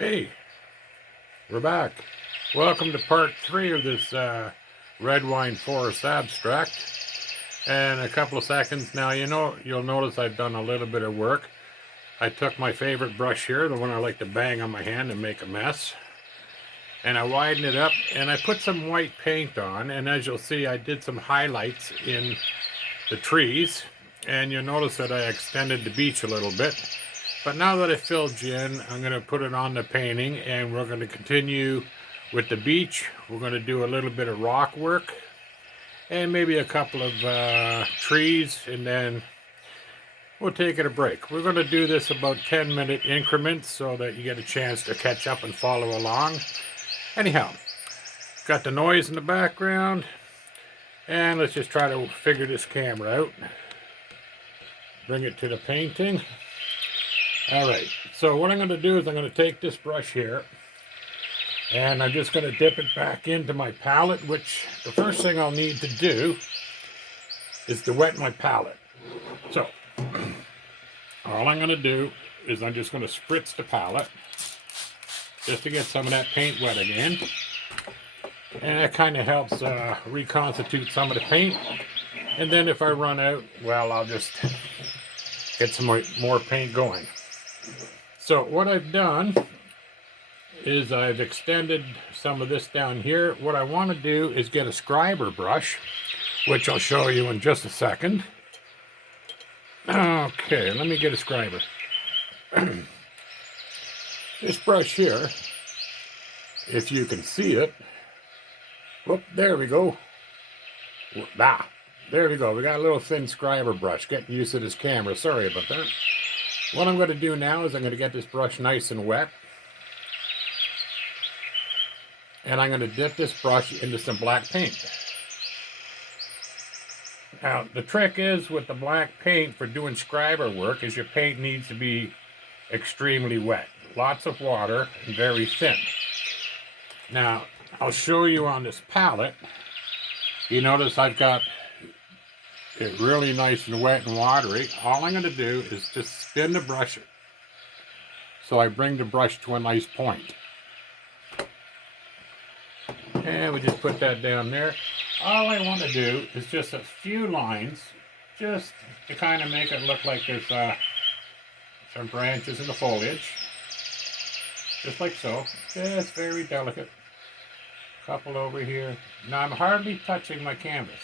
Hey, we're back. Welcome to part 3 of this Red Wine Forest abstract. And a couple of seconds now, you'll notice I've done a little bit of work. I took my favorite brush here, the one I like to bang on my hand and make a mess, and I widened it up and I put some white paint on, and as you'll see, I did some highlights in the trees, and you'll notice that I extended the beach a little bit. But now that I filled you in, I'm going to put it on the painting, and we're going to continue with the beach. We're going to do a little bit of rock work and maybe a couple of trees, and then we'll take it a break. We're going to do this about 10-minute increments so that you get a chance to catch up and follow along. Anyhow, got the noise in the background, and let's just try to figure this camera out. Bring it to the painting. Alright, so what I'm going to do is I'm going to take this brush here, and I'm just going to dip it back into my palette, which the first thing I'll need to do is to wet my palette. So, all I'm going to do is I'm just going to spritz the palette, just to get some of that paint wet again. And that kind of helps reconstitute some of the paint. And then if I run out, well, I'll just get some more paint going. So what I've done is I've extended some of this down here. What I want to do is get a scriber brush, which I'll show you in just a second. Okay, let me get a scriber. This brush here, if you can see it, whoop, there we go. There we go. We got a little thin scriber brush. Getting used to this camera. Sorry about that. What I'm going to do now is I'm going to get this brush nice and wet. And I'm going to dip this brush into some black paint. Now, the trick is with the black paint for doing scriber work is your paint needs to be extremely wet. Lots of water and very thin. Now, I'll show you on this palette. You notice I've got it really nice and wet and watery. All I'm going to do is just spin the brush so I bring the brush to a nice point. And we just put that down there. All I want to do is just a few lines, just to kind of make it look like there's some branches in the foliage. Just like so. Just very delicate. Couple over here. Now I'm hardly touching my canvas.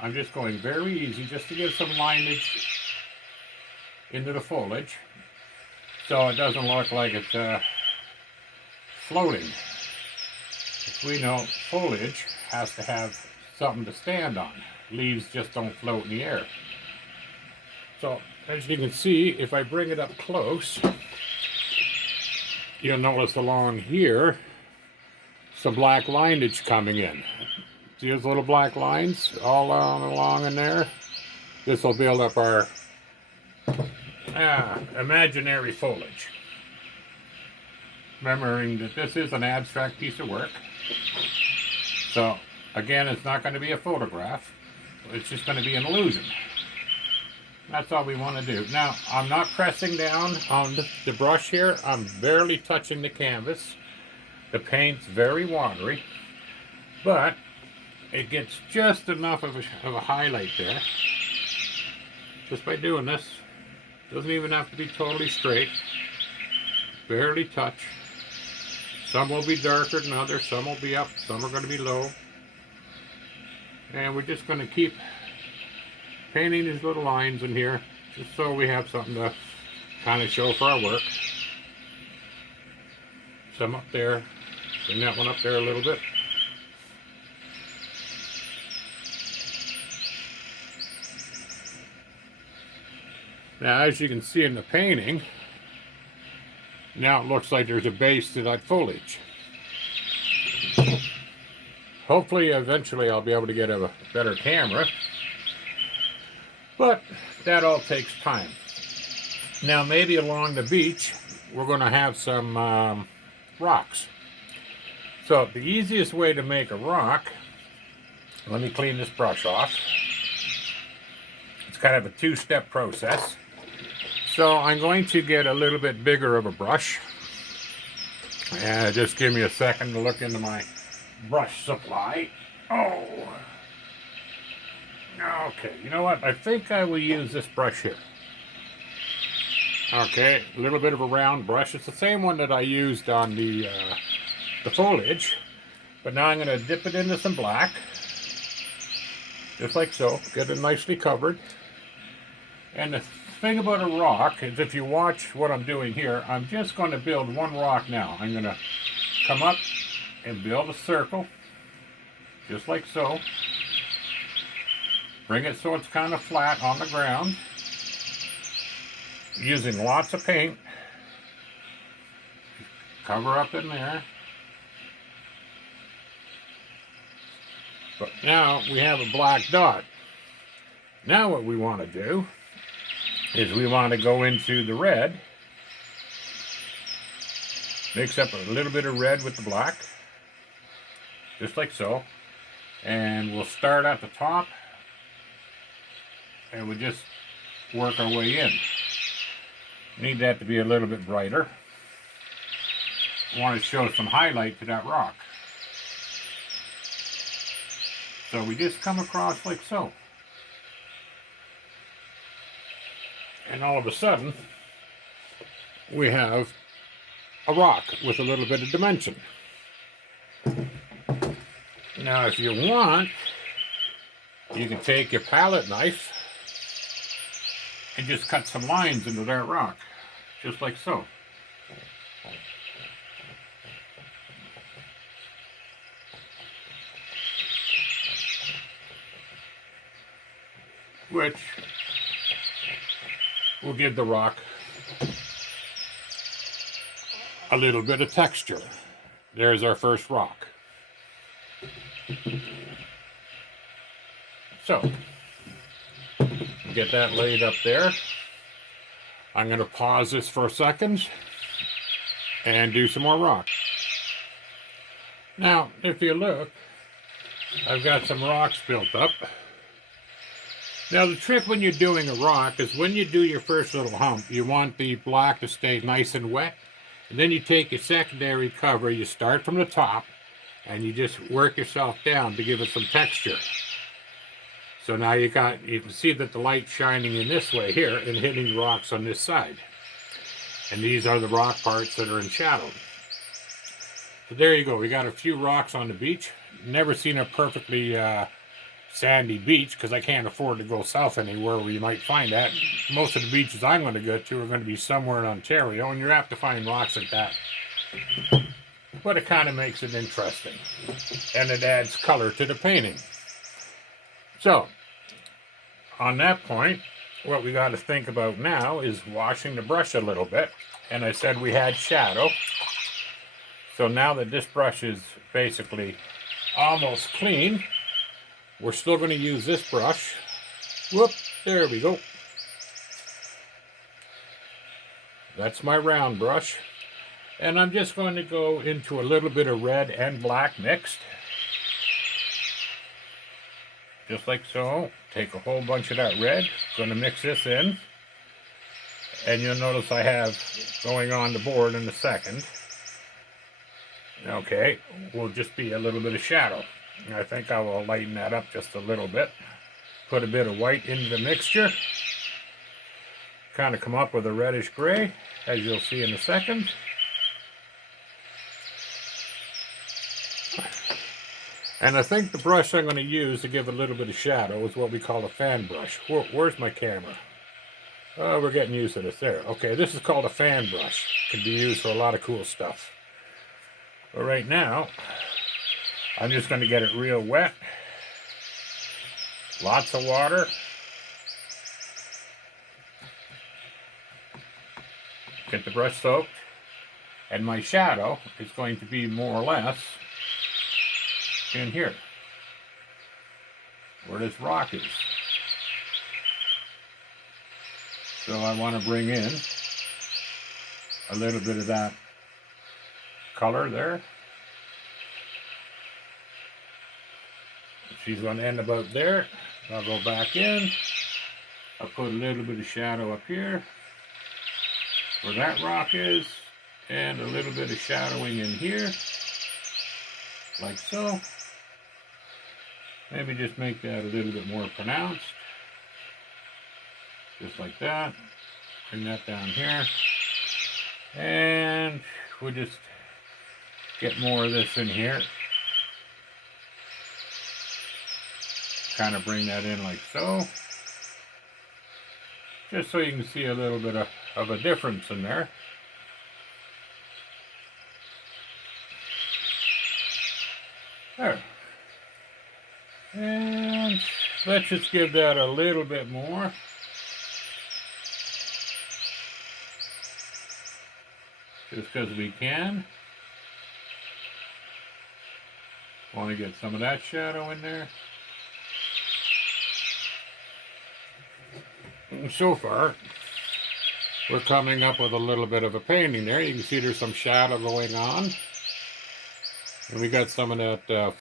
I'm just going very easy just to give some lineage into the foliage so it doesn't look like it's floating. As we know, foliage has to have something to stand on. Leaves just don't float in the air. So as you can see, if I bring it up close, you'll notice along here some black lineage coming in. See those little black lines all along in there? This will build up our imaginary foliage. Remembering that this is an abstract piece of work. So, again, it's not going to be a photograph. It's just going to be an illusion. That's all we want to do. Now, I'm not pressing down on the brush here. I'm barely touching the canvas. The paint's very watery. But it gets just enough of a highlight there. Just by doing this. Doesn't even have to be totally straight. Barely touch. Some will be darker than others. Some will be up. Some are going to be low. And we're just going to keep painting these little lines in here. Just so we have something to kind of show for our work. Some up there. Bring that one up there a little bit. Now, as you can see in the painting, now it looks like there's a base to that foliage. Hopefully, eventually, I'll be able to get a better camera, but that all takes time. Now, maybe along the beach, we're going to have some rocks. So, the easiest way to make a rock, let me clean this brush off. It's kind of a two-step process. So I'm going to get a little bit bigger of a brush. And just give me a second to look into my brush supply. Oh. Okay, you know what? I think I will use this brush here. Okay, a little bit of a round brush. It's the same one that I used on the foliage. But now I'm going to dip it into some black. Just like so. Get it nicely covered. And the thing about a rock is, if you watch what I'm doing here, I'm just going to build one rock now. I'm going to come up and build a circle. Just like so. Bring it so it's kind of flat on the ground. Using lots of paint. Cover up in there. But now we have a black dot. Now what we want to do is we want to go into the red. Mix up a little bit of red with the black. Just like so. And we'll start at the top. And we'll just work our way in. Need that to be a little bit brighter. I want to show some highlight to that rock. So we just come across like so. And all of a sudden, we have a rock with a little bit of dimension. Now if you want, you can take your palette knife and just cut some lines into that rock. Just like so. Which will give the rock a little bit of texture. There's our first rock. So, get that laid up there. I'm going to pause this for a second and do some more rock. Now, if you look, I've got some rocks built up. Now the trick when you're doing a rock is when you do your first little hump, you want the black to stay nice and wet. And then you take your secondary cover, you start from the top, and you just work yourself down to give it some texture. So now you can see that the light's shining in this way here and hitting rocks on this side. And these are the rock parts that are in shadow. So there you go, we got a few rocks on the beach. Never seen a perfectly sandy beach because I can't afford to go south anywhere where you might find that. Most of the beaches I'm going to go to are going to be somewhere in Ontario, and you're apt to find rocks like that. But it kind of makes it interesting, and it adds color to the painting. So, on that point, what we got to think about now is washing the brush a little bit. And I said we had shadow. So now that this brush is basically almost clean, we're still going to use this brush. Whoop, there we go. That's my round brush. And I'm just going to go into a little bit of red and black mixed. Just like so. Take a whole bunch of that red. Going to mix this in. And you'll notice I have going on the board in a second. Okay, will just be a little bit of shadow. I think I will lighten that up just a little bit. Put a bit of white into the mixture. Kind of come up with a reddish gray, as you'll see in a second. And I think the brush I'm going to use to give a little bit of shadow is what we call a fan brush. Where's my camera? Oh, we're getting used to this. There. Okay, this is called a fan brush. Can be used for a lot of cool stuff. But right now, I'm just going to get it real wet. Lots of water. Get the brush soaked. And my shadow is going to be more or less in here, where this rock is. So I want to bring in a little bit of that color there. She's going to end about there. I'll go back in. I'll put a little bit of shadow up here. where that rock is, and a little bit of shadowing in here, like so. Maybe just make that a little bit more pronounced, just like that. Bring that down here, and we'll just get more of this in here. Kind of bring that in like so, just so you can see a little bit of a difference in there. There. And let's just give that a little bit more. Just because we can. Want to get some of that shadow in there. And so far, we're coming up with a little bit of a painting there. You can see there's some shadow going on. And we got some of that